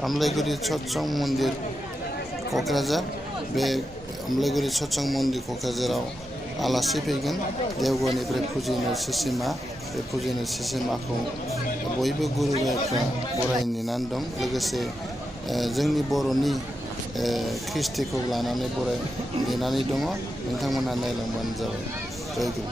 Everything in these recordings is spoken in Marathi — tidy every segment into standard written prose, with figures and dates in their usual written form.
आमलाइगुरि सत्संग मन्दिर क'क्राझार बे आमलाइगुरि सत्संग मन्दिर क'क्राझाराव आलासि फैगोन देवगरनिफ्राय फुजिनो सिसिमा बे फुजिनो सिसिमाखौ बयबो गुरु भाइफ्रा बरायनो नेनानै दं लोगोसे जोंनि बर'नि ख्रिस्टिखौ लानानै नेनानै दङ नोंथांमोनहा नायलांबानो जाबाय जय गुरु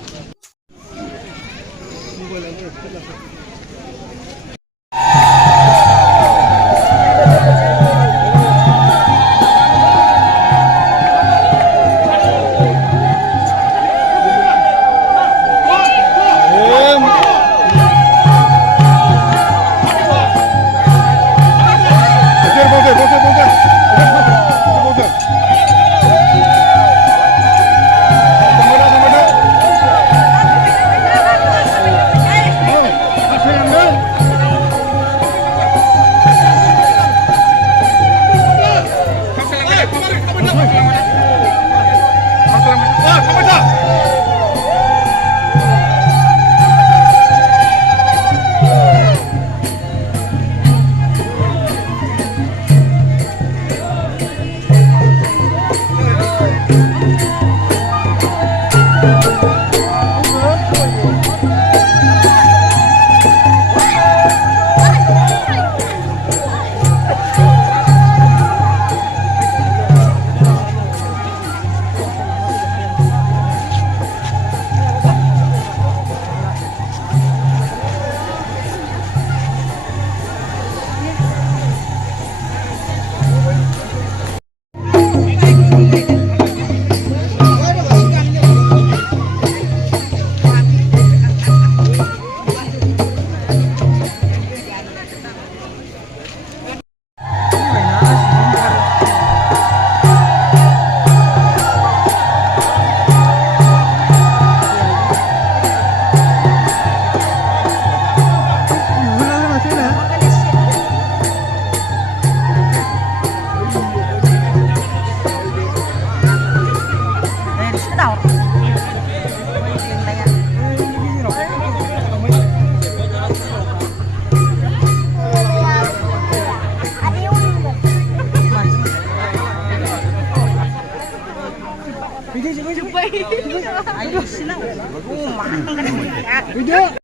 Video.